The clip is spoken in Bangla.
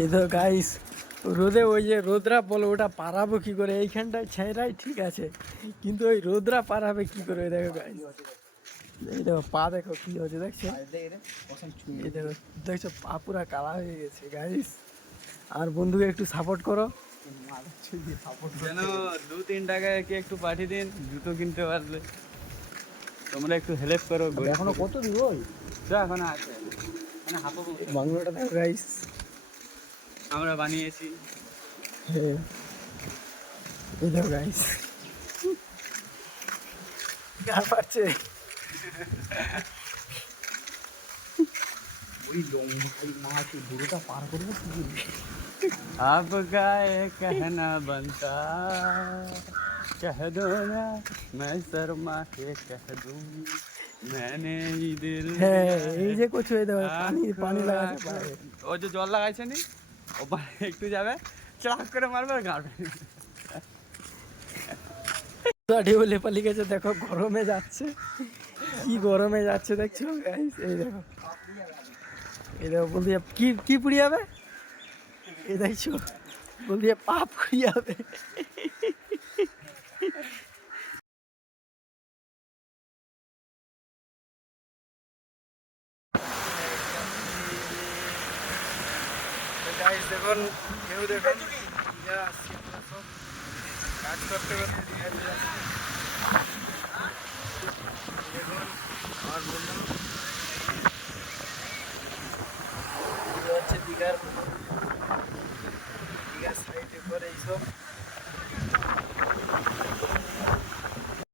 এই তো গাইস রোদে ওই যে রোদরা বলো ওটা পারাবো কি করে, এইখানটায় ছেঁড়াই ঠিক আছে, কিন্তু ওই রোদরা পারাবে কি করে? দেখো গাইস, এই দেখো পা দেখো কি হচ্ছে, দেখছো? এই দেখো, দেখছো পা পুরা কালা হয়ে গেছে গাইস। আর বন্ধুকে একটু সাপোর্ট করো যেন 2-3 টাকায় কি একটু পাঠিয়ে দিন জুতো কিনতে পারলে, তোমরা একটু হেল্প করো। এখনো কত দিব ওই এখন আছে মানে হাফ বাংলাটা দেখো গাইস, আমরা বানিয়েছি। এই দেখো গাইস কার পাচ্ছে ওই লম্বা মাছ বুড়োটা পার করবো কি आपका ये कहना बनता, कह दो ना मैं शर्मा के कह दूं, मैंने ही दिल হ্যাঁ এই যে কিছু এই দেখো পানি পানি লাগাতে পারে, ও যে জল লাগাইছে নি ও একটু যাবে চাক করে মারবে আর গাড়বে। ঢেউ লেপালি গেছে দেখো, গরমে যাচ্ছে, কি গরমে যাচ্ছে দেখছো গাইস। এই দেখো, এই দেখো বলতে কি কি পুড়ে যাবে, এই দেখছো বলতে পা পুড়ে যাবে। গাইস দেখুন ঢেউ দেখুন, কাজ করতে করতে দেখুন আমার বন্ধু হচ্ছে দীঘার সাইডে করে এইসব